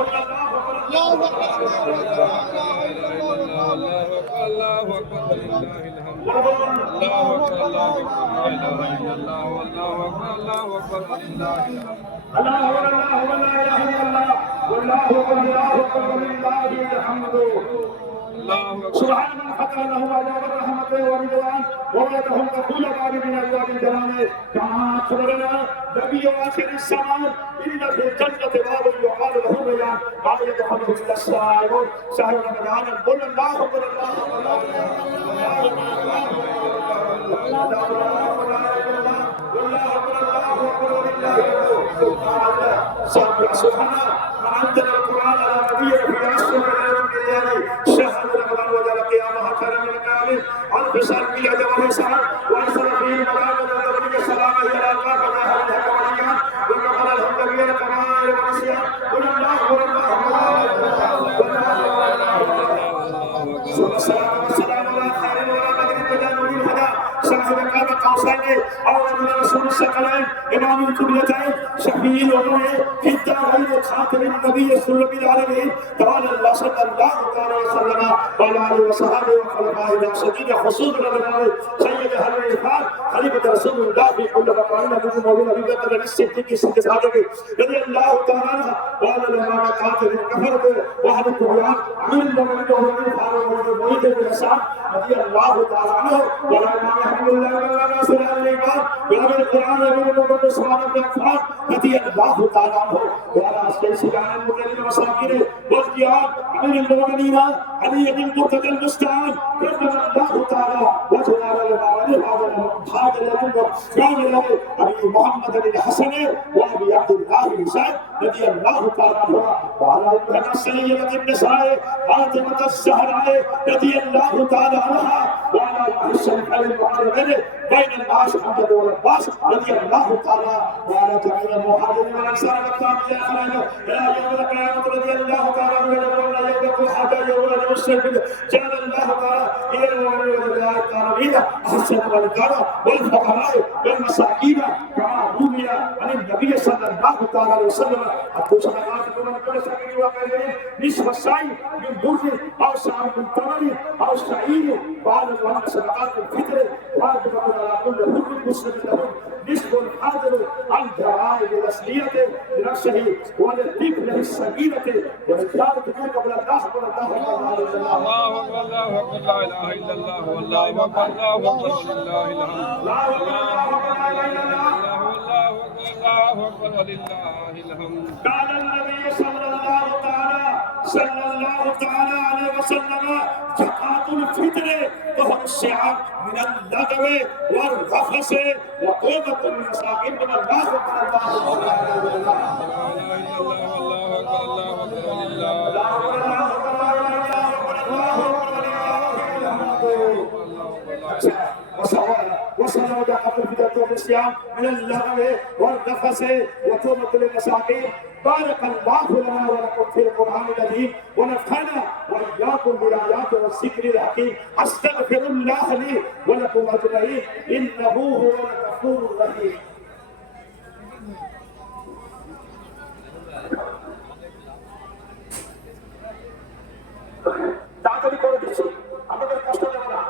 الله أكبر لا إله إلا الله الله أكبر ولله الحمد الله أكبر الله أكبر لا إله إلا الله والله أكبر الله أكبر ولله الحمد الله ولا اله الا الله والله اكبر ولله الحمد الله أكبر سبحان من فتح له ابواب الرحمه والرضوان ووعدهم كل باب من ابواب الجلال كما اخبرنا نبي اخر الزمان ان في الجنه باب يقال له ريان لا يدخله الا السائلون شهر رمضان قل الله اكبر الله سبحان من انزل القران على نبيه في عشر من الليل شهر رمضان وجعل قيامها خيرا من النار الف سنه بيده سنه وارسل فيه الملائكه وتبليغ السلام الى الله فتاه الحق وليا وقال الحمد لله كما ونسيا قل الله والسلام على خير ولا بدر الهدى صاحب القلب القوسين اول رسول الثقلين امام القبلتين شفيع الامور في الدارين خاتم النبي صلى الله عليه وسلم قال الله صلى الله عليه وسلم وعلى اله وصحبه وخلفائه الراشدين خصوصا النبي سيد اهل العرفان خليفه رسول الله في كل مقام نبي مولى ابي بكر الصديق صادق رضي الله تعالى عنه وعلى الامام قاتل الكفر واحد الطغيان امير المؤمنين ومن فاروق المعيد بن سعد رضي الله تعالى عنه وعلى الامام الحمد لله وعلى رسول الله وعلى القران وعلى عثمان بن عفان رضي الله تعالى عنه وعلى سيدنا المكرمين والمساكين والجهاد امير المؤمنين علي بن مرتضى المستعان رضي الله تعالى وجعل هذا الامر كان له ابي محمد بن حسن وابي عبد الله بن سعد رضي الله تعالى عنه وعلى ابن سيدة النساء فاطمة الزهراء رضي الله تعالى عنها وعلى ابن الشريفين المعرضين بين الناس محمد والعباس رضي الله تعالى وعلى جميع المهاجرين والانصار والتابعين الى يوم القيامة رضي الله تعالى عنه ولا يوم حتى يوم المسلمين جعل الله تعالى الى العالمين احسن الرجال والفقراء والمساكين كما روي عن النبي صلى الله عليه وسلم اقول صلواتكم من كل سبيل وغيره نصف السعي من بر او سعر من تمر او شعير بعد الوقت صدقات الفطر واجب على كل حر مسلم له نصف الحاضر عن جرائم الاسليه لنفسه وللطفل السبيله وللجارة قبل الله الله أكبر الله أكبر لا إله إلا الله والله أكبر الله أكبر ولله الحمد الله أكبر ولله الحمد قال النبي صلى الله تعالى عليه وسلم زكاة الفطر وهو الصيام من اللغو والرفث وقومة المساكين من الله وصلوا دقة الفطر والصيام من اللغو والرفث وقومة المساكين بارك الله لنا ولكم في القرآن الكريم ونفعنا وإياكم بالآيات والذكر الحكيم أستغفر الله لي ولكم أجمعين إنه هو الغفور الرحيم. তাড়াতাড়ি করে দিচ্ছি আমাদের কষ্ট দেব না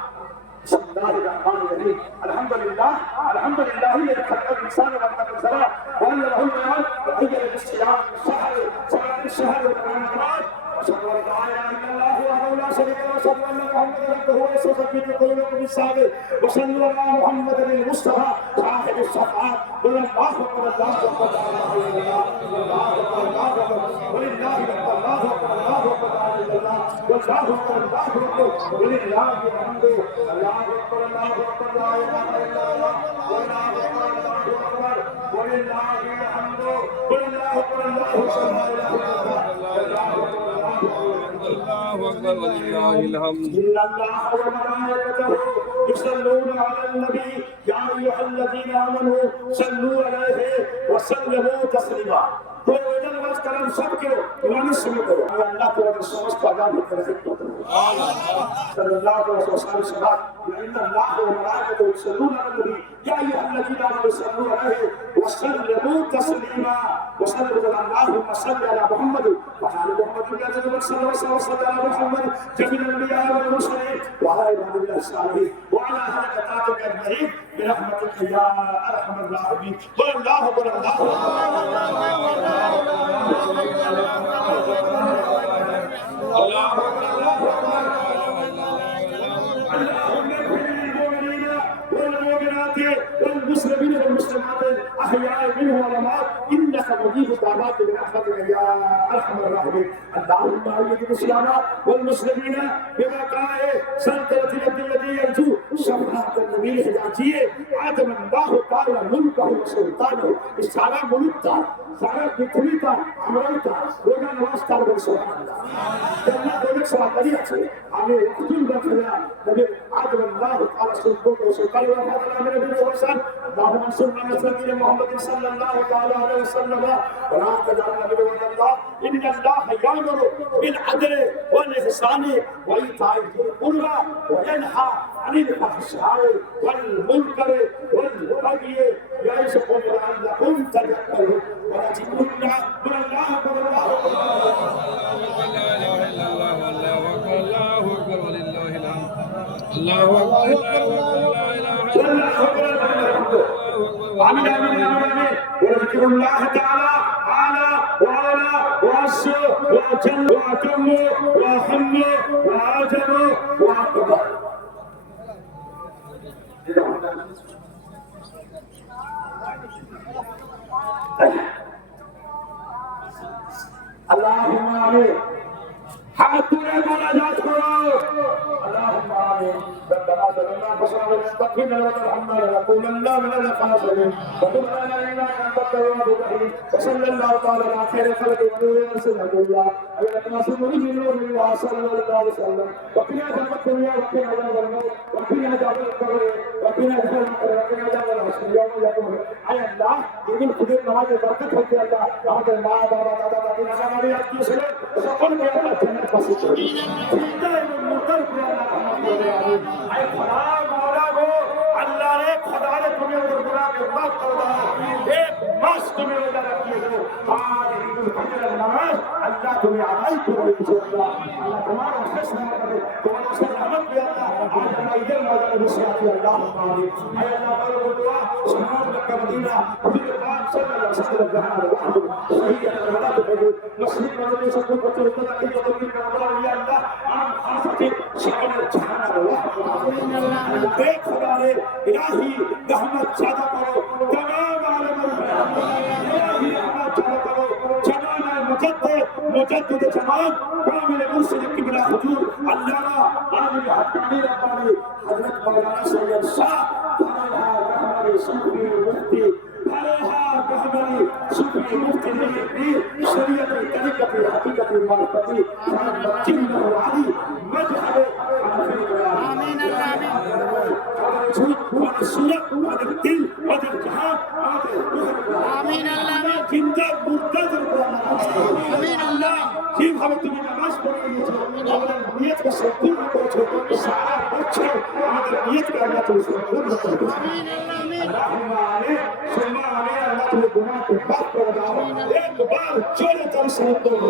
الحمد لله الذي خلق الانسان وخلق الزرع وان له المال وهي للصيام الشهر صلاه الشهر والرمضان واشهد ان لا اله الا الله وحده لا شريك له واشهد ان محمدا عبده ورسوله في قلوبكم بالصابر وصلوا على محمد المصطفى صاحب الشفاعه قل الله اكبر الله اكبر الله اكبر الله اكبر ولله الله اكبر الله اكبر والله اكبر الله اكبر ولله الحمد الله اكبر الله اكبر لا اله الا الله والله اكبر الله اكبر ولله الحمد والله اكبر الله اكبر لا اله الا الله الله أكبر ولله الحمد إن الله وملائكته يصلون على النبي يا أيها الذين آمنوا صلوا عليه وسلموا تسليما तो इधर बस कलम सबके पुरानी समय करो अल्लाह को समस्त आजाद कर सकते हो सल्लल्लाहु अलैहि वसल्लम ان الله وملائكته يصلون على النبي يا ايها الذين امنوا صلوا عليه وسلموا تسليما وصلوا على اللهم صل على محمد وعلى وصلى على محمد جميع الانبياء والمرسلين وعلى عباد الله الصالحين وعلى اهل قطاعك اجمعين برحمتك يا ارحم الراحمين. قل الله قل الله اللهم اغفر للمؤمنين والمؤمنات والمسلمين والمسلمات الاحياء منهم والاموات انك مجيب الدعوات برحمتك يا ارحم الراحمين. اللهم ايد الاسلام والمسلمين ببقاء سلطنه اليد الذي يرجو شفاعه النبي الحجاجيه عدم الله تعالى ملكه وسلطانه استعلاء ملكه সারা পৃথিবীটা আমরাই তার রোজা নামাজ তার বলে সুবহানাল্লাহ জান্নাত অনেক সওয়ালি আছে আমি একদিন বলছিলাম নবী আল্লাহ তাআলা সুবহানাহু ওয়া তাআলা আমাদের নবী ওয়াসাল اللهم صل على سيدنا محمد صلى الله عليه وسلم ولا تجعل نبي الله ان الله يأمر بالعدل والاحسان وايتاء ذي القربى وينهى عن الفحشاء والمنكر والبغي يعظكم لعلكم تذكرون ولتكن من الله اكبر الله وذكر الله تعالى اعلى واعلى واسع واجل واتم واهم واعجب واكبر. اللهم امين. হাত তুলে মোনাজাত করো। اللهم امين. ربنا ظلمنا انفسنا وان لم تغفر لنا وترحمنا لنكونن من الخاسرين. وتب علينا انك انت التواب الرحيم. وصلى الله تعالى على خير خلق ورسول الله على ناصر من نور الله صلى الله عليه وسلم. وقنا عذاب الدنيا وقنا عذاب الموت وقنا عذاب القبر وقنا عذاب القبر وقنا عذاب الحشر يوم يقوم. আয় আল্লাহ ঈদুল ফিতর নামাজের বরকত হতে আল্লাহ আমাদের মা বাবা দাদা দাদি নানা নানি আত্মীয় স্বজন সকলকে আল্লাহ জান্নাত নসিব করুন। জিন্দা এবং মুর্দার করে আল্লাহ রহমত করে আমিন। আয় খোদা মওলা গো আল্লাহ রে খোদা রে তুমি আমাদের গুনাহকে মাফ করে দাও। এক মাস তুমি রোজা রাখিয়ে দাও আর ঈদুল ফিতরের নামাজ আল্লাহ তুমি আদায় করে দিও আল্লাহ। আল্লাহ তোমার অশেষ রহমত করে তোমার অশেষ রহমত দিয়ে আল্লাহ আমরা ঈদের ময়দানে বসে আছি আল্লাহ আমিন। আয় আল্লাহ আমাদের দোয়া সুন্নাত মক্কা মদিনা হাবিব পাক সাল্লাল্লাহু আলাইহি ওয়াসাল্লাম জাহান ওয়াহদ শহীদ আল্লাহ তাআলা মুসলিম মানুষ সকল করতে করতে তাকে কবুল করে আল্লাহ আল্লাহ আম খাসাতে শিকার জাহান ওয়াহদ আল্লাহ বে খোদা রে ইলাহি রহমত সাদা করো तमाम आलम इलाही रहमत सादा करो जमाना मुजद्दिद जमान कामिल मुर्शिद किबला हुजूर अल्लाह आमिर हक्कानी रब्बानी हजरत मौलाना सैयद शाह फरहा रहमानी सूफी मुफ्ती फरहा रहमानी सूफी मुफ्ती मेहदी शरीयत तरीकत हकीकत मारफती मोहम्मद जिन्नह अली मजहब आमीन आमीन আমাদের সুরত আমাদের দিল আমাদের জাহান আমাদের আমিন আল্লাহ জিন্দা মুর্দাদের কোরআন আমিন আল্লাহ যেভাবে তুমি নামাজ পড়ে নিয়েছো আমাদের নিয়তকে সম্পূর্ণ করেছো সারা বছর আমাদের নিয়তকে আল্লাহ তুমি সম্পূর্ণ করো আমিন আল্লাহ আমিন সুম্মা আমিন আল্লাহ তুমি গুনাহকে মাফ করে দাও একবার জোরে তার সালাত দাও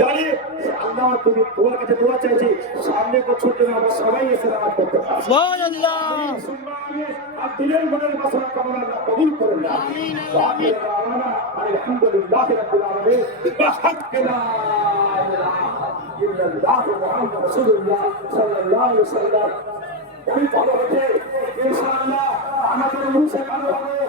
জানি আল্লাহ তুমি তোমার কাছে দোয়া চাইছি সামনে বছর জন্য আমরা সবাই এসে নামাজ পড়তে পারি সুবহানাল্লাহ আর দিলের মনের বাসনা কামনা আল্লাহ কবুল করুন আমিন আমিন আলহামদুলিল্লাহ রাব্বিল আলামিন বাহাক্কিনা ইল্লাল্লাহ মুহাম্মাদুর রাসূলুল্লাহ সাল্লাল্লাহু আলাইহি ওয়াসাল্লাম এই ভালো হচ্ছে ইনশাআল্লাহ আমাদের মুসে ভালো হবে।